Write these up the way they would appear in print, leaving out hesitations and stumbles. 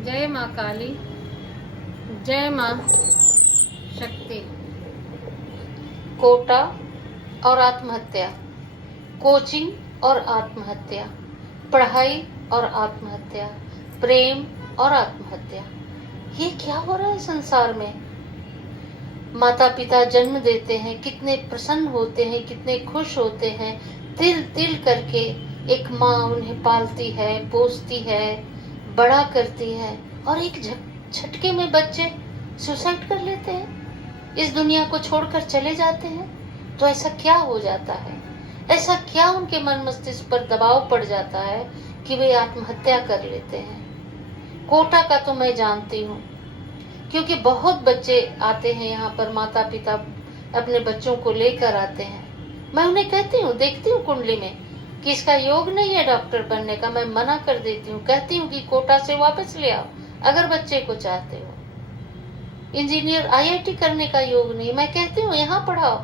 जय माँ काली, जय माँ शक्ति। कोटा और आत्महत्या, कोचिंग और आत्महत्या, पढ़ाई और आत्महत्या, प्रेम और आत्महत्या, ये क्या हो रहा है संसार में। माता पिता जन्म देते हैं, कितने प्रसन्न होते हैं, कितने खुश होते हैं, तिल तिल करके एक माँ उन्हें पालती है, पोसती है, बड़ा करती है, और एक झटके में बच्चे सुसाइड कर लेते हैं, इस दुनिया को छोड़कर चले जाते हैं। तो ऐसा क्या हो जाता है, ऐसा क्या उनके मन मस्तिष्क पर दबाव पड़ जाता है कि वे आत्महत्या कर लेते हैं। कोटा का तो मैं जानती हूँ, क्योंकि बहुत बच्चे आते हैं यहाँ पर, माता पिता अपने बच्चों को लेकर आते हैं। मैं उन्हें कहती हूँ, देखती हूँ कुंडली में कि इसका योग नहीं है डॉक्टर बनने का, मैं मना कर देती हूँ, कहती हूँ कि कोटा से वापस ले आओ अगर बच्चे को चाहते हो। इंजीनियर आईआईटी करने का योग नहीं, मैं कहती हूँ यहाँ पढ़ाओ,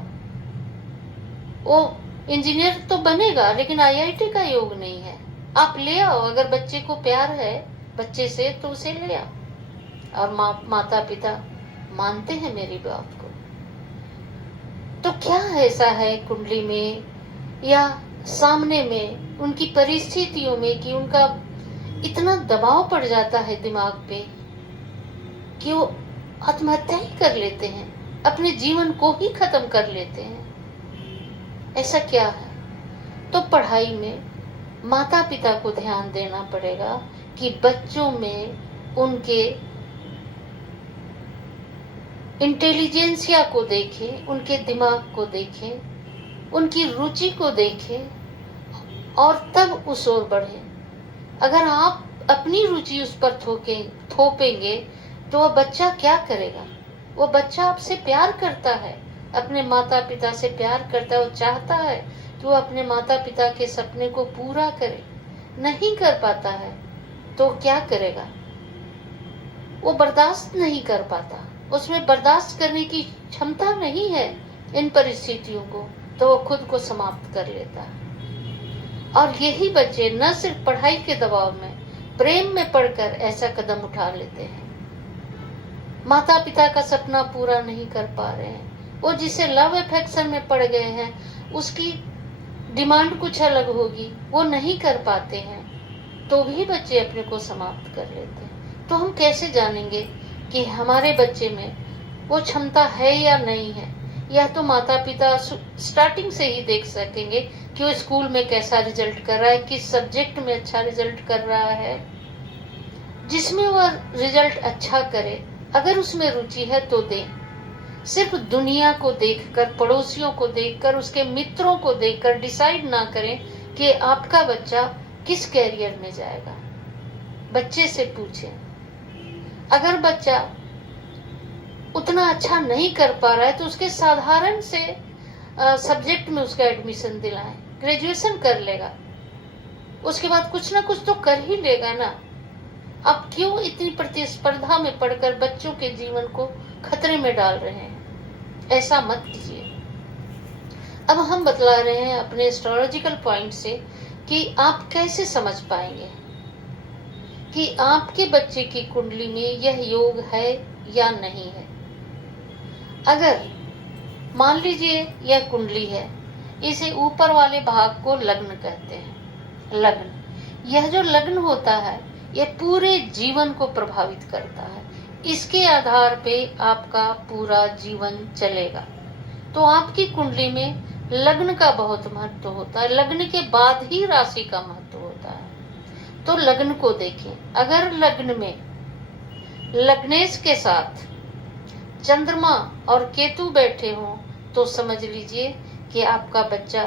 वो इंजीनियर तो बनेगा लेकिन आईआईटी का योग नहीं है, आप ले आओ। अगर बच्चे को प्यार है बच्चे से तो उसे ले आओ। और माता पिता मानते हैं मेरी बात को। तो क्या ऐसा है कुंडली में या सामने में, उनकी परिस्थितियों में, कि उनका इतना दबाव पड़ जाता है दिमाग पे कि वो आत्महत्या ही कर लेते हैं, अपने जीवन को ही खत्म कर लेते हैं। ऐसा क्या है? तो पढ़ाई में माता पिता को ध्यान देना पड़ेगा कि बच्चों में उनके इंटेलिजेंसिया को देखें, उनके दिमाग को देखें, उनकी रुचि को देखें और तब उस ओर बढ़े। अगर आप अपनी रुचि उस पर थोपेंगे तो वह बच्चा क्या करेगा? वो बच्चा आपसे प्यार करता है, अपने माता पिता से प्यार करता है, वो चाहता है कि वो अपने माता पिता के सपने को पूरा करे, नहीं कर पाता है तो क्या करेगा? वो बर्दाश्त नहीं कर पाता, उसमें बर्दाश्त करने की क्षमता नहीं है इन परिस्थितियों को, तो वो खुद को समाप्त कर लेता है। और यही बच्चे न सिर्फ पढ़ाई के दबाव में, प्रेम में पड़कर ऐसा कदम उठा लेते हैं। माता पिता का सपना पूरा नहीं कर पा रहे हैं, वो जिसे लव अफेक्शन में पड़ गए हैं उसकी डिमांड कुछ अलग होगी, वो नहीं कर पाते हैं, तो भी बच्चे अपने को समाप्त कर लेते हैं। तो हम कैसे जानेंगे कि हमारे बच्चे में वो क्षमता है या नहीं है? या तो माता पिता स्टार्टिंग से ही देख सकेंगे कि वो स्कूल में कैसा रिजल्ट कर रहा है, किस सब्जेक्ट में अच्छा रिजल्ट कर रहा है, जिसमें वह रिजल्ट अच्छा करे, अगर उसमें रुचि है तो दें। सिर्फ दुनिया को देखकर, पड़ोसियों को देखकर, उसके मित्रों को देखकर डिसाइड ना करें कि आपका बच्चा किस कैरियर में जाएगा। बच्चे से पूछें, अगर बच्चा उतना अच्छा नहीं कर पा रहा है तो उसके साधारण से सब्जेक्ट में उसका एडमिशन दिलाएं, ग्रेजुएशन कर लेगा, उसके बाद कुछ ना कुछ तो कर ही लेगा ना। आप क्यों इतनी प्रतिस्पर्धा में पड़कर बच्चों के जीवन को खतरे में डाल रहे हैं? ऐसा मत कीजिए। अब हम बतला रहे हैं अपने एस्ट्रोलॉजिकल पॉइंट से कि आप कैसे समझ पाएंगे कि आपके बच्चे की कुंडली में यह योग है या नहीं है। अगर मान लीजिए यह कुंडली है, इसे ऊपर वाले भाग को लग्न कहते हैं। लग्न, यह जो लग्न होता है यह पूरे जीवन को प्रभावित करता है, इसके आधार पे आपका पूरा जीवन चलेगा। तो आपकी कुंडली में लग्न का बहुत महत्व होता है, लग्न के बाद ही राशि का महत्व होता है। तो लग्न को देखें, अगर लग्न में लग्नेश के साथ चंद्रमा और केतु बैठे हों तो समझ लीजिए कि आपका बच्चा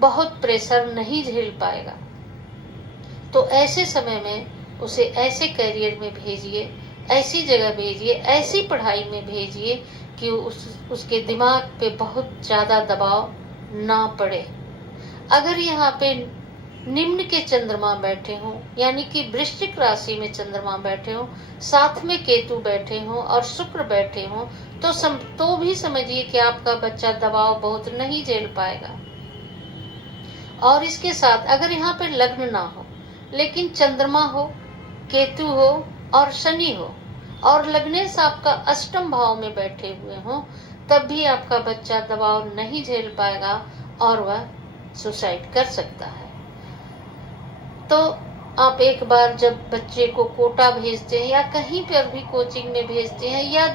बहुत प्रेशर नहीं झेल पाएगा। तो ऐसे समय में उसे ऐसे करियर में भेजिए, ऐसी जगह भेजिए, ऐसी पढ़ाई में भेजिए कि उसके दिमाग पे बहुत ज़्यादा दबाव ना पड़े। अगर यहाँ पे निम्न के चंद्रमा बैठे हों, यानी कि वृश्चिक राशि में चंद्रमा बैठे हों, साथ में केतु बैठे हों और शुक्र बैठे हों, तो भी समझिए कि आपका बच्चा दबाव बहुत नहीं झेल पाएगा। और इसके साथ अगर यहाँ पे लग्न ना हो लेकिन चंद्रमा हो, केतु हो और शनि हो और लग्नेश आपका अष्टम भाव में बैठे हुए हों, तब भी आपका बच्चा दबाव नहीं झेल पाएगा और वह सुसाइड कर सकता है। तो आप एक बार जब बच्चे को कोटा भेजते हैं या कहीं पर भी कोचिंग में भेजते हैं या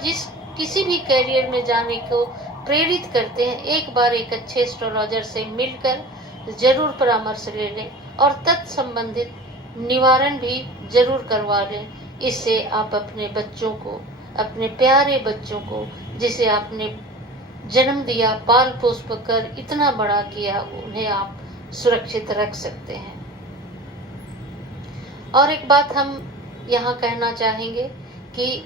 किसी भी करियर में जाने को प्रेरित करते हैं, एक बार एक अच्छे एस्ट्रोलॉजर से मिलकर जरूर परामर्श ले लें और तत्संबंधित निवारण भी जरूर करवा लें। इससे आप अपने बच्चों को, अपने प्यारे बच्चों को जिसे आपने जन्म दिया, पाल पोस कर इतना बड़ा किया, उन्हें आप सुरक्षित रख सकते हैं। और एक बात हम यहाँ कहना चाहेंगे कि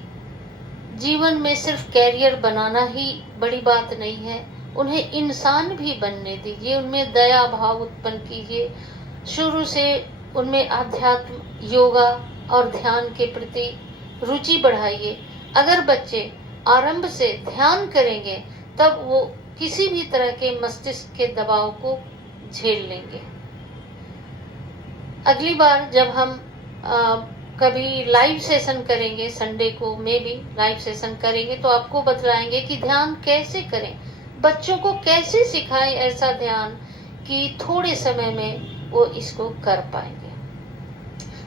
जीवन में सिर्फ कैरियर बनाना ही बड़ी बात नहीं है, उन्हें इंसान भी बनने दीजिए, उनमें दया भाव उत्पन्न कीजिए, शुरू से उनमें आध्यात्म, योगा और ध्यान के प्रति रुचि बढ़ाइए। अगर बच्चे आरंभ से ध्यान करेंगे तब वो किसी भी तरह के मस्तिष्क के दबाव को झेल लेंगे। अगली बार जब हम कभी लाइव सेशन करेंगे, संडे को में भी लाइव सेशन करेंगे, तो आपको बतलाएंगे कि ध्यान कैसे करें, बच्चों को कैसे सिखाएं ऐसा ध्यान कि थोड़े समय में वो इसको कर पाएंगे।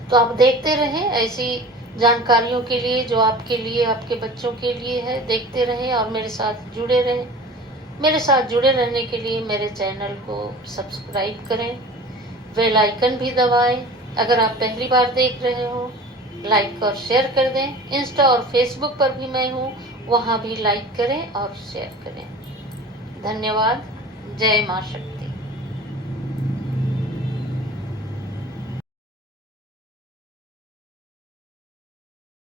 तो आप देखते रहें ऐसी जानकारियों के लिए जो आपके लिए, आपके बच्चों के लिए है। देखते रहें और मेरे साथ जुड़े रहें। मेरे साथ जुड़े रहने के लिए मेरे चैनल को सब्सक्राइब करें, बेल आइकन भी दबाएं। अगर आप पहली बार देख रहे हो, लाइक और शेयर कर दें। इंस्टा और फेसबुक पर भी मैं हूँ, वहाँ भी लाइक करें और शेयर करें। धन्यवाद। जय मां शक्ति।